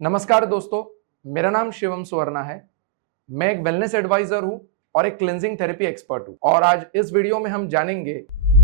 नमस्कार दोस्तों, मेरा नाम शिवम सुवर्णा है। मैं एक वेलनेस एडवाइजर हूं और एक क्लिनजिंग थेरेपी एक्सपर्ट हूं। और आज इस वीडियो में हम जानेंगे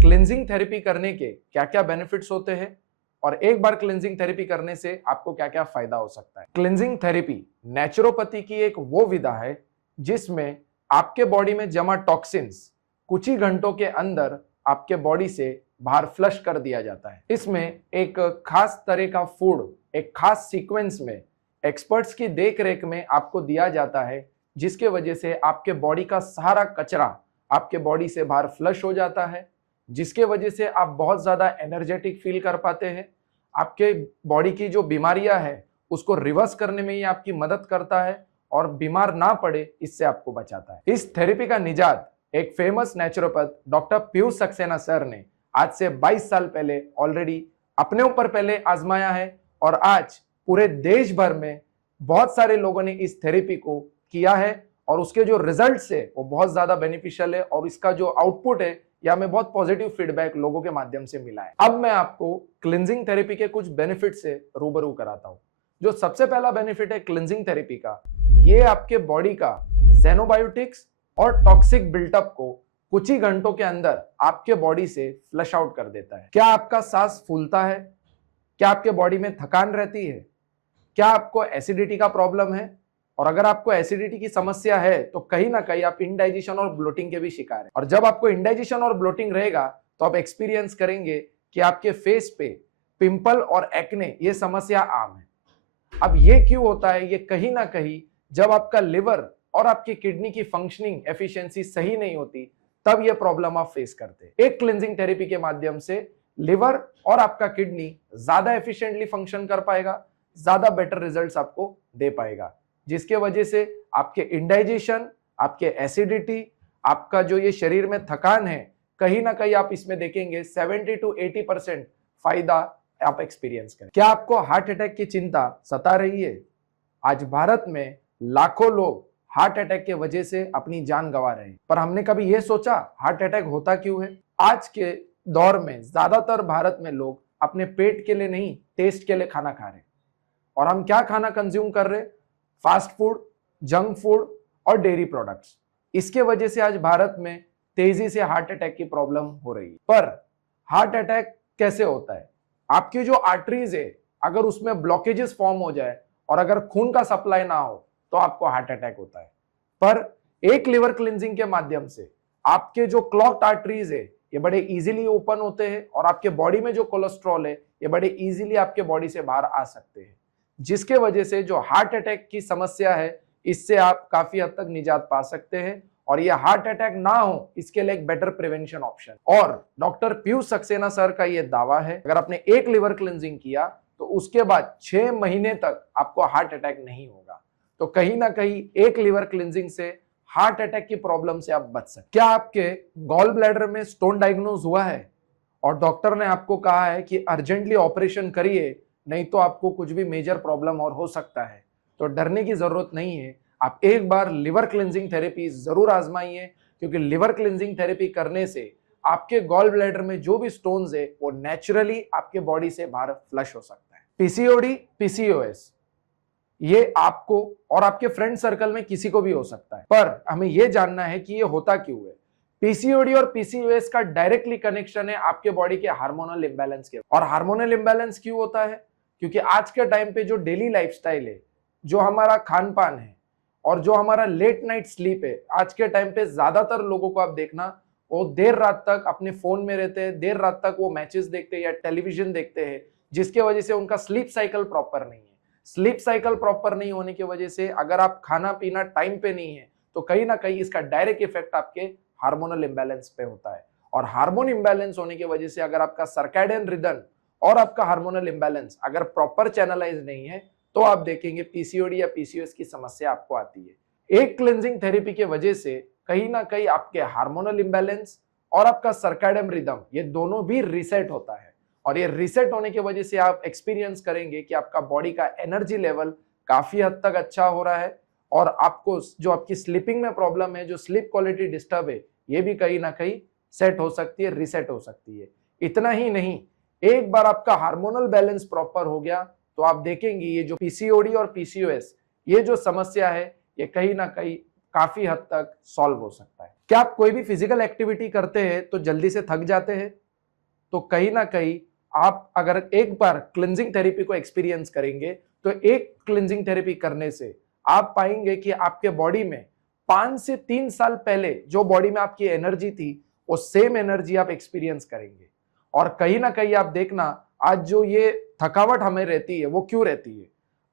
क्लिनजिंग थेरेपी करने के क्या-क्या बेनिफिट्स होते हैं और एक बार क्लिनजिंग थेरेपी करने से आपको क्या-क्या फायदा हो सकता है। क्लिनजिंग थेरेपी नेचुरोपैथी की एक वो विधा है जिसमें आपके बॉडी में जमा टॉक्सिन्स कुछ ही घंटों के अंदर आपके बॉडी से बाहर फ्लश कर दिया जाता है। इसमें एक खास तरह का फूड एक खास सीक्वेंस में एक्सपर्ट्स की देखरेख में आपको दिया जाता है, जिसके वजह से आपके बॉडी का सारा कचरा आपके बॉडी से बाहर फ्लश हो जाता है, जिसके वजह से आप बहुत ज्यादा एनर्जेटिक फील कर पाते हैं। आपके बॉडी की जो बीमारियां है उसको रिवर्स करने में ही आपकी मदद करता है और बीमार ना पड़े इससे आपको बचाता है। इस थेरेपी का निजात एक famous naturopath doctor Piyush Saxena sir ने आज से 22 साल पहले ऑलरेडी अपने ऊपर पहले आजमाया है और आज पूरे देश भर में बहुत सारे लोगों ने इस थेरेपी को किया है और उसके जो रिजल्ट्स है वो बहुत ज्यादा बेनिफिशियल है और इसका जो आउटपुट है या हमें बहुत पॉजिटिव फीडबैक लोगों के माध्यम से मिला है। अब मैं आपको क्लिनजिंग थेरेपी के कुछ बेनिफिट से रूबरू कराता हूं। जो सबसे पहला बेनिफिट है क्लिनजिंग थेरेपी का, ये आपके बॉडी का ज़ेनोबायोटिक्स और टॉक्सिक बिल्टअप को कुछ ही घंटों के अंदर आपके बॉडी से फ्लश आउट कर देता है। क्या आपका सांस फूलता है? क्या आपके बॉडी में थकान रहती है? क्या आपको एसिडिटी का प्रॉब्लम है? और अगर आपको एसिडिटी की समस्या है तो कहीं ना कहीं आप इंडाइजेशन और ब्लोटिंग के भी शिकार हैं। और जब आपको इंडाइजेशन और ब्लोटिंग रहेगा तो आप एक्सपीरियंस करेंगे कि आपके फेस पे पिंपल और एक्ने ये समस्या आम है। अब ये क्यों होता है? ये कहीं ना कहीं जब आपका लिवर और आपकी किडनी की फंक्शनिंग एफिशिएंसी सही नहीं होती तब ये प्रॉब्लम आप फेस करते हैं। एक क्लिनजिंग थेरेपी के माध्यम से लिवर और आपका किडनी ज्यादा एफिशिएंटली फंक्शन कर पाएगा, ज्यादा बेटर रिजल्ट्स आपको दे पाएगा, जिसके वजह से आपके इंडाइजेशन, आपके एसिडिटी, आपका जो ये शरीर में थकान है, कहीं ना कहीं आप इसमें देखेंगे 70 to 80% फायदा आप एक्सपीरियंस करें। क्या आपको हार्ट अटैक की चिंता सता रही है? आज भारत में लाखों लोग हार्ट अटैक के वजह से अपनी जान गंवा रहे हैं, पर हमने कभी यह सोचा हार्ट अटैक होता क्यों है? आज के दौर में ज्यादातर भारत में लोग अपने पेट के लिए नहीं, टेस्ट के लिए खाना खा रहे हैं। और हम क्या खाना कंज्यूम कर रहे हैं? फास्ट फूड, जंक फूड और डेयरी प्रोडक्ट्स। इसके वजह से आज भारत में तेजी से हार्ट अटैक की प्रॉब्लम हो रही है। पर हार्ट अटैक कैसे होता है? आपकी जो आर्टरीज है अगर उसमें ब्लॉकेजेस फॉर्म हो जाए और अगर खून का सप्लाई ना हो तो आपको हार्ट अटैक होता है। पर एक लिवर क्लिनजिंग के माध्यम से आपके जो क्लॉग्ड आर्टरीज है ये बड़े इजीली ओपन होते हैं और आपके बॉडी में जो कोलेस्ट्रॉल है ये बड़े इजीली आपके बॉडी से बाहर आ सकते हैं, जिसके वजह से जो हार्ट अटैक की समस्या है इससे आप काफी हद तक निजात पा सकते हैं और ये हार्ट अटैक ना हो इसके लिए एक बेटर प्रिवेंशन ऑप्शन। और डॉक्टर पीयूष सक्सेना सर का ये दावा है अगर आपने एक लिवर क्लिनजिंग किया तो उसके बाद 6 महीने तक आपको हार्ट अटैक नहीं होगा। तो कहीं ना कहीं एक लिवर क्लिनजिंग से हार्ट अटैक की प्रॉब्लम से आप बच सकते। क्या आपके गॉल ब्लैडर में स्टोन डायग्नोज हुआ है और डॉक्टर ने आपको कहा है कि अर्जेंटली ऑपरेशन करिए, नहीं तो आपको कुछ भी मेजर प्रॉब्लम और हो सकता है? तो डरने की जरूरत नहीं है। आप एक बार लिवर क्लिनजिंग थेरेपी जरूर आजमाइए, क्योंकि लिवर क्लिनजिंग थेरेपी करने से आपके गॉल ब्लैडर में जो भी स्टोन्स है वो नेचुरली आपके बॉडी से बाहर फ्लश हो सकता है। पीसीओडी, पीसीओएस ये आपको और आपके फ्रेंड सर्कल में किसी को भी हो सकता है, पर हमें यह जानना है कि ये होता क्यों है। पीसीओडी और पीसीओएस का डायरेक्टली कनेक्शन है आपके बॉडी के हार्मोनल इंबैलेंस के। और हार्मोनल इंबैलेंस क्यों होता है? क्योंकि आज के टाइम पे जो डेली लाइफस्टाइल है, जो हमारा खान पान है और जो हमारा लेट नाइट स्लीप है, आज के टाइम पे ज्यादातर लोगों को आप देखना वो देर रात तक अपने फोन में रहते हैं, देर रात तक वो मैचेस देखते हैं या टेलीविजन देखते हैं, जिसके वजह से उनका स्लीप साइकिल प्रॉपर नहीं है। स्लीप साइकिल प्रॉपर नहीं होने की वजह से अगर आप खाना पीना टाइम पे नहीं है तो कहीं ना कहीं इसका डायरेक्ट इफेक्ट आपके हार्मोनल इंबैलेंस पे होता है। और हार्मोन इंबैलेंस होने की वजह से अगर आपका सर्कैडियन रिदम और आपका हार्मोनल इंबैलेंस अगर प्रॉपर चैनलाइज नहीं है तो आप देखेंगे पीसीओडी या पीसीओएस की समस्या आपको आती है। एक क्लिनजिंग थेरेपी के वजह से कहीं ना कहीं आपके हार्मोनल इंबैलेंस और आपका सर्कैडियन रिदम ये दोनों भी रीसेट होता है और ये रीसेट होने की वजह से आप एक्सपीरियंस करेंगे कि आपका बॉडी का एनर्जी लेवल काफी हद तक अच्छा हो रहा है और आपको जो आपकी स्लीपिंग में प्रॉब्लम है, जो स्लीप क्वालिटी डिस्टर्ब है, ये भी कहीं ना कहीं सेट हो सकती है, रीसेट हो सकती है। इतना ही नहीं, एक बार आपका हार्मोनल बैलेंस प्रॉपर हो गया तो आप देखेंगे ये जो पीसीओडी और पीसीओएस, ये जो समस्या है ये कहीं ना कहीं काफी हद तक सॉल्व हो सकता है। क्या आप कोई भी फिजिकल एक्टिविटी करते हैं तो जल्दी से थक जाते हैं? तो कहीं ना कहीं आप अगर एक बार क्लिनजिंग थेरेपी को एक्सपीरियंस करेंगे तो एक क्लिनजिंग थेरेपी करने से आप पाएंगे कि आपके बॉडी में 5 से 3 साल पहले जो बॉडी में आपकी एनर्जी थी वो सेम एनर्जी आप एक्सपीरियंस करेंगे। और कहीं ना कहीं आप देखना आज जो ये थकावट हमें रहती है वो क्यों रहती है?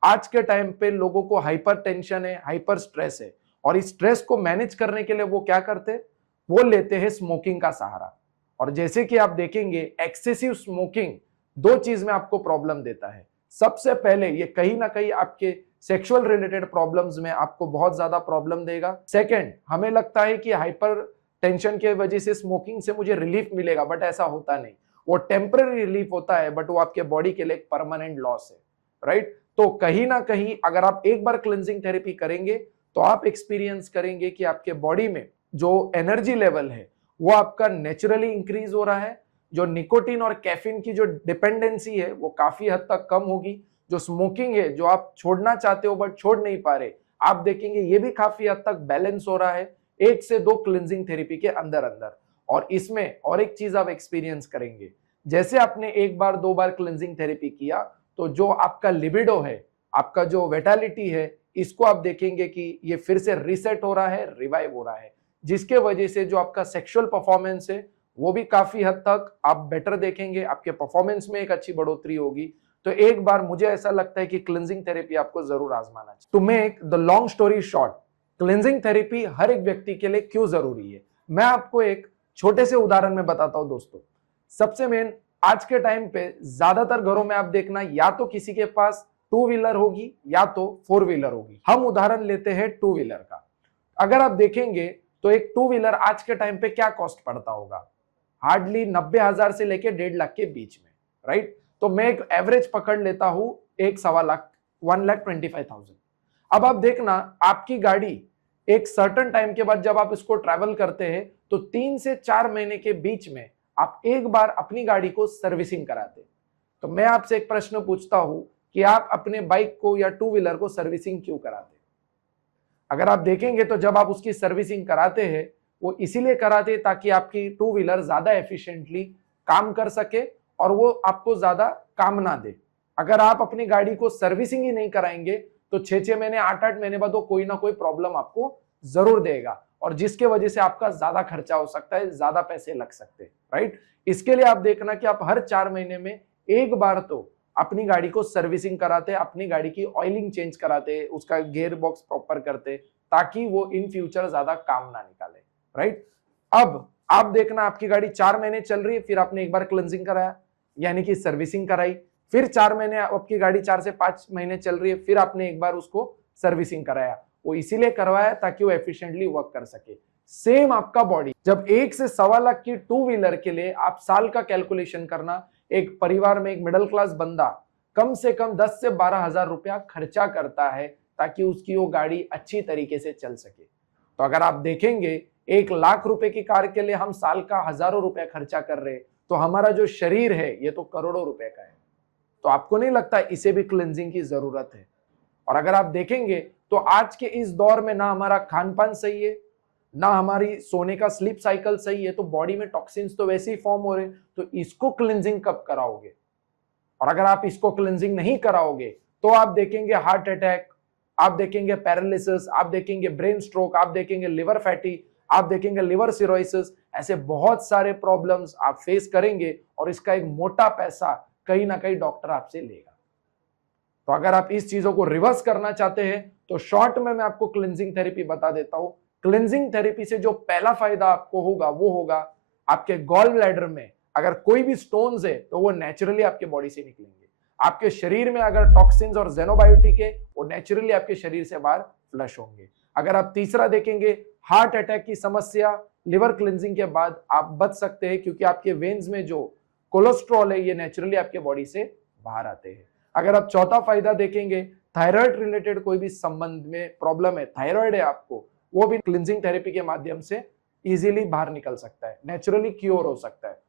आज के टाइम पे लोगों को हाइपर टेंशन है, हाइपर स्ट्रेस है, और इस स्ट्रेस को मैनेज करने के लिए वो क्या करते हैं? वो लेते हैं स्मोकिंग का सहारा। और जैसे कि आप देखेंगे एक्सेसिव स्मोकिंग दो चीज में आपको प्रॉब्लम देता है। सबसे पहले ये कहीं ना कहीं आपके सेक्सुअल रिलेटेड प्रॉब्लम्स में आपको बहुत ज्यादा प्रॉब्लम देगा। सेकंड, हमें लगता है कि हाइपर टेंशन के वजह से स्मोकिंग से मुझे रिलीफ मिलेगा, बट ऐसा होता नहीं। वो टेम्पररी रिलीफ होता है, बट वो आपके बॉडी के लिए एक परमानेंट लॉस है, राइट? तो कहीं ना कहीं अगर आप एक बार क्लिनजिंग थेरेपी करेंगे तो आप एक्सपीरियंस करेंगे कि आपके बॉडी में जो एनर्जी लेवल है वो आपका नेचुरली इंक्रीज हो रहा है। जो निकोटीन और कैफीन की जो डिपेंडेंसी है वो काफी हद तक कम होगी। जो स्मोकिंग है, जो आप छोड़ना चाहते हो बट छोड़ नहीं पा रहे, आप देखेंगे ये भी काफी हद तक बैलेंस हो रहा है 1 से 2 क्लिनजिंग थेरेपी के अंदर अंदर। और इसमें और एक चीज आप एक्सपीरियंस करेंगे, जैसे आपने एक बार 2 बार क्लिनजिंग थेरेपी किया तो जो आपका लिबिडो है, आपका जो विटालिटी है, इसको आप देखेंगे कि ये फिर से रीसेट हो रहा है, रिवाइव हो रहा है, जिसके वजह से जो आपका सेक्सुअल परफॉर्मेंस है वो भी काफी हद तक आप बेटर देखेंगे, आपके परफॉर्मेंस में एक अच्छी बढ़ोतरी होगी। तो एक बार मुझे ऐसा लगता है कि क्लिनजिंग थेरेपी आपको जरूर आजमाना चाहिए। To make the long story short, cleansing therapy हर एक व्यक्ति के लिए क्यों जरूरी है, मैं आपको एक छोटे से उदाहरण में बताता हूं दोस्तों। सबसे मेन, आज के टाइम पे ज्यादातर घरों में आप देखना या तो किसी के पास 2 व्हीलर होगी या तो 4 व्हीलर होगी। हम उदाहरण लेते हैं 2 व्हीलर का। अगर आप देखेंगे तो एक 2 व्हीलर आज के टाइम पे क्या कॉस्ट पड़ता होगा? हार्डली 90,000 से लेके 1.5 लाख के बीच में, राइट? तो मैं एक एवरेज पकड़ लेता हूं 1.25 लाख, 1,25,000। अब आप देखना आपकी गाड़ी एक सर्टेन टाइम के बाद जब आप इसको ट्रैवल करते हैं तो 3 से 4 महीने के बीच में आप एक बार अपनी गाड़ी को सर्विसिंग कराते। तो मैं आपसे एक प्रश्न पूछता हूं कि आप अपने बाइक को या 2 व्हीलर को सर्विसिंग क्यों कराते? अगर आप देखेंगे तो जब आप उसकी सर्विसिंग कराते हैं वो इसीलिए कराते हैं ताकि आपकी 2 व्हीलर ज्यादा एफिशिएंटली काम कर सके और वो आपको ज्यादा काम ना दे। अगर आप अपनी गाड़ी को सर्विसिंग ही नहीं कराएंगे तो 6-6 महीने, 8-8 महीने बाद वो कोई ना कोई प्रॉब्लम आपको जरूर देगा, और जिसके वजह से आपका ज्यादा खर्चा हो सकता है, ज्यादा पैसे लग सकते हैं, राइट? इसके लिए आप देखना कि आप हर 4 महीने में एक बार तो अपनी गाड़ी को सर्विसिंग कराते, अपनी गाड़ी की ऑयलिंग चेंज कराते, उसका गियर बॉक्स प्रॉपर करते, ताकि वो इन फ्यूचर ज्यादा काम ना निकाले, राइट? अब आप देखना आपकी गाड़ी 4 महीने चल रही है, फिर आपने एक बार क्लिनजिंग कराया यानी कि सर्विसिंग कराई, फिर 4 महीने आपकी गाड़ी 4 से 5 महीने चल रही है, फिर आपने एक बार उसको सर्विसिंग कराया। वो इसीलिए करवाया ताकि वो एफिशिएंटली वर्क कर सके। सेम आपका बॉडी, जब 1 से 1.25 लाख की 2 व्हीलर के लिए आप साल का कैलकुलेशन करना, एक परिवार में एक मिडिल क्लास बंदा कम से कम 10 से 12,000 रुपया खर्चा करता है ताकि उसकी वो गाड़ी अच्छी तरीके से चल सके। तो अगर आप देखेंगे 1 लाख रुपए की कार के लिए हम साल का हजारों रुपया खर्चा कर रहे हैं, तो हमारा जो शरीर है ये तो करोड़ों रुपए का है। तो आपको नहीं लगता इसे भी क्लिनजिंग की जरूरत है? और अगर आप देखेंगे तो आज के इस दौर में ना हमारा खान पान सही है, ना हमारी सोने का स्लीप साइकिल सही है, तो बॉडी में टॉक्सिन्स तो वैसे ही फॉर्म हो रहे हैं, तो इसको क्लिनजिंग कब कराओगे? और अगर आप इसको क्लिनजिंग नहीं कराओगे तो आप देखेंगे हार्ट अटैक, आप देखेंगे पैरालिसिस, आप देखेंगे ब्रेन स्ट्रोक, आप देखेंगे लिवर फैटी, आप देखेंगे लिवर सिरोसिस, ऐसे बहुत सारे प्रॉब्लम्स आप फेस करेंगे और इसका एक मोटा पैसा कहीं ना कहीं डॉक्टर आपसे लेगा। तो अगर आप इस चीजों को रिवर्स करना चाहते हैं तो शॉर्ट में मैं आपको क्लिनजिंग थेरेपी बता देता हूं। क्लिनजिंग थेरेपी से जो पहला फायदा आपको होगा वो होगा आपके गॉल ब्लैडर में अगर कोई भी स्टोन्स है तो वो नेचुरली आपके बॉडी से निकलेंगे। आपके शरीर में अगर टॉक्सिन्स और जेनोबायोटिक है वो नेचुरली आपके शरीर से बाहर फ्लश होंगे। अगर आप तीसरा देखेंगे हार्ट अटैक की समस्या, लिवर क्लिनजिंग के बाद आप बच सकते हैं क्योंकि आपके वेन्स में जो कोलेस्ट्रॉल है ये नेचुरली आपके बॉडी से बाहर आते हैं। अगर आप चौथा फायदा देखेंगे, थायराइड रिलेटेड कोई भी संबंध में प्रॉब्लम है, थायराइड है आपको, वो भी क्लिनजिंग थेरेपी के माध्यम से इजीली बाहर निकल सकता है, नेचुरली क्योर हो सकता है।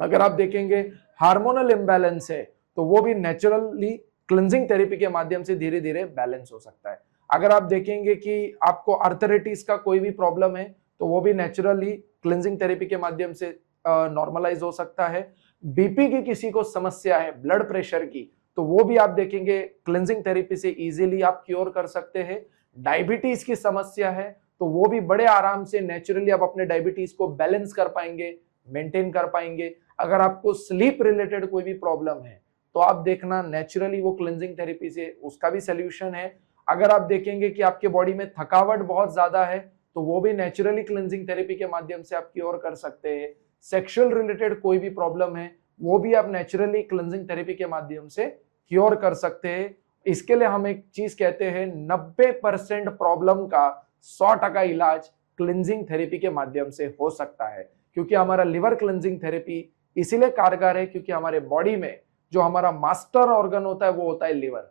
अगर आप देखेंगे हार्मोनल इम्बैलेंस है तो वो भी नेचुरली क्लिनजिंग थेरेपी के माध्यम से धीरे धीरे बैलेंस हो सकता है। अगर आप देखेंगे कि आपको आर्थराइटिस का कोई भी प्रॉब्लम है तो वो भी नेचुरली क्लिनजिंग थेरेपी के माध्यम से नॉर्मलाइज हो सकता है। बीपी की किसी को समस्या है, ब्लड प्रेशर की, तो वो भी आप देखेंगे क्लिनजिंग थेरेपी से इजीली आप क्योर कर सकते हैं। डायबिटीज की समस्या है तो वो भी बड़े आराम से नेचुरली आप अपने डायबिटीज को बैलेंस कर पाएंगे, मेंटेन कर पाएंगे। अगर आपको स्लीप रिलेटेड कोई भी प्रॉब्लम है तो आप देखना नेचुरली वो क्लिनजिंग थेरेपी से उसका भी सोल्यूशन है। अगर आप देखेंगे कि आपके बॉडी में थकावट बहुत ज्यादा है तो वो भी नेचुरली क्लिनजिंग थेरेपी के माध्यम से आप क्योर कर सकते हैं। सेक्सुअल रिलेटेड कोई भी प्रॉब्लम है वो भी आप नेचुरली क्लिनजिंग थेरेपी के माध्यम से क्योर कर सकते हैं। इसके लिए हम एक चीज कहते हैं 90% प्रॉब्लम का 100% इलाज क्लिनजिंग थेरेपी के माध्यम से हो सकता है। क्योंकि हमारा लिवर क्लिनजिंग थेरेपी इसीलिए कारगर है क्योंकि हमारे बॉडी में जो हमारा मास्टर ऑर्गन होता है वो होता है लिवर।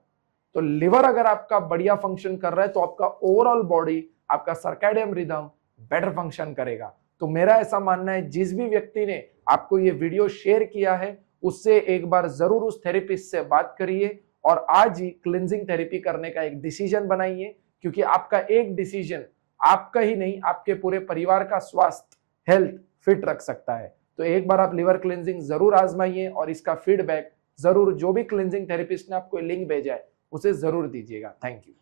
तो लिवर अगर आपका बढ़िया फंक्शन कर रहा है तो आपका ओवरऑल बॉडी, आपका सर्कैडियन रिदम बेटर फंक्शन करेगा। तो मेरा ऐसा मानना है जिस भी व्यक्ति ने आपको ये वीडियो शेयर किया है उससे एक बार जरूर उस थेरेपिस्ट से बात करिए और आज ही क्लिनजिंग थेरेपी करने का एक डिसीजन बनाइए। क्योंकि आपका एक डिसीजन आपका ही नहीं, आपके पूरे परिवार का स्वास्थ्य, हेल्थ फिट रख सकता है। तो एक बार आप लिवर क्लिनजिंग जरूर आजमाइए और इसका फीडबैक जरूर जो भी क्लिनजिंग थेरेपिस्ट ने आपको लिंक भेजा है उसे जरूर दीजिएगा। Thank you.